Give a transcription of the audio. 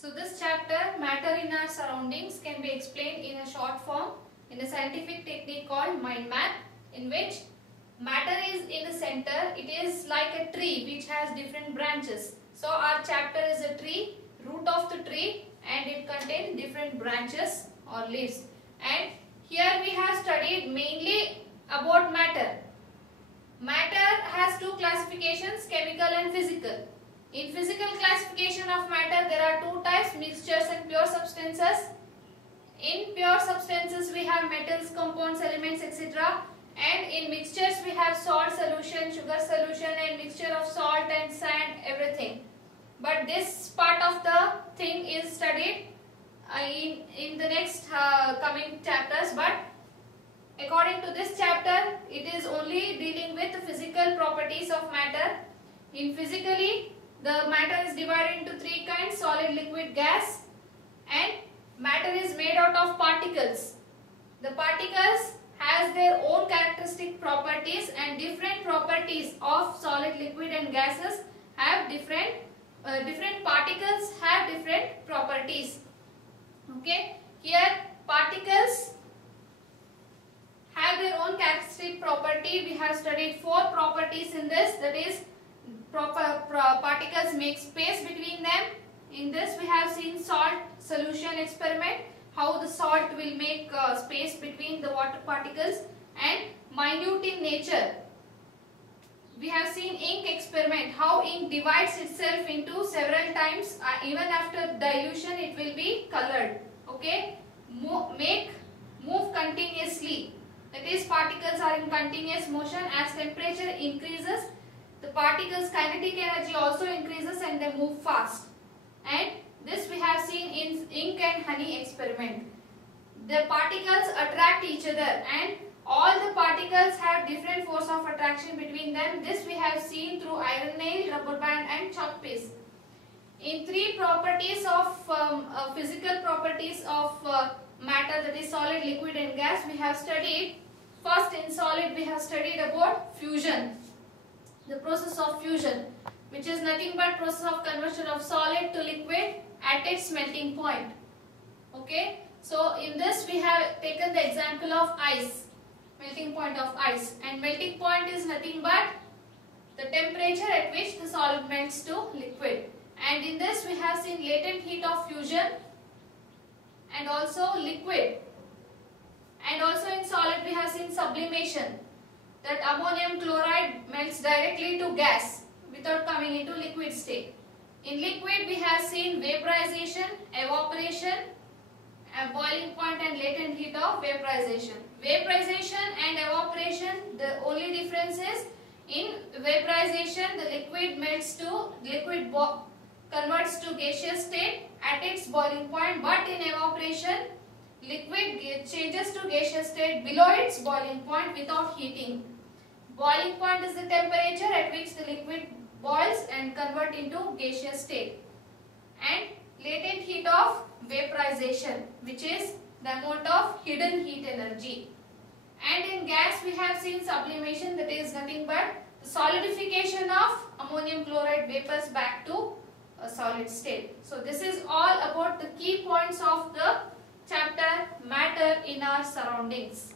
So this chapter, matter in our surroundings, can be explained in a short form in a scientific technique called mind map, in which matter is in the center. It is like a tree which has different branches. So our chapter is a tree, root of the tree, and it contains different branches or leaves. And here we have studied mainly about matter. Matter has two classifications, chemical and physical. In physical classification of matter, there are two types, mixtures and pure substances. In pure substances, we have metals, compounds, elements, etc. And in mixtures, we have salt solution, sugar solution, and mixture of salt and sand, everything. But this part of the thing is studied in the next coming chapters. But according to this chapter, it is only dealing with the physical properties of matter. In physically, the matter is divided into three kinds: solid, liquid, gas. And matter is made out of particles. The particles has their own characteristic properties, and different properties of solid, liquid and gases have different particles have different properties. Okay, here particles have their own characteristic property. We have studied four properties in this, that is particles make space between them. In this we have seen salt solution experiment, how the salt will make space between the water particles, and minute in nature. We have seen ink experiment, how ink divides itself into several times, even after dilution it will be colored. Okay, move continuously, that is particles are in continuous motion. As temperature increases, the particles' kinetic energy also increases and they move fast. And this we have seen in ink and honey experiment. The particles attract each other, and all the particles have different force of attraction between them. This we have seen through iron nail, rubber band and chalk piece. In three properties of physical properties of matter, that is solid, liquid and gas, we have studied. First, in solid we have studied about fusion. The process of fusion, which is nothing but process of conversion of solid to liquid at its melting point. Okay, so in this we have taken the example of ice, melting point of ice, and melting point is nothing but the temperature at which the solid melts to liquid. And in this we have seen latent heat of fusion and also liquid, and also in solid we have seen sublimation, that ammonium chloride melts directly to gas without coming into liquid state. In liquid we have seen vaporization, evaporation, and boiling point and latent heat of vaporization. Vaporization and evaporation, the only difference is in vaporization the liquid melts to converts to gaseous state at its boiling point, but in evaporation liquid changes to gaseous state below its boiling point without heating. Boiling point is the temperature at which the liquid boils and convert into gaseous state. And latent heat of vaporization, which is the amount of hidden heat energy. And in gas we have seen sublimation, that is nothing but the solidification of ammonium chloride vapors back to a solid state. So this is all about the key points of the chapter matter in our surroundings.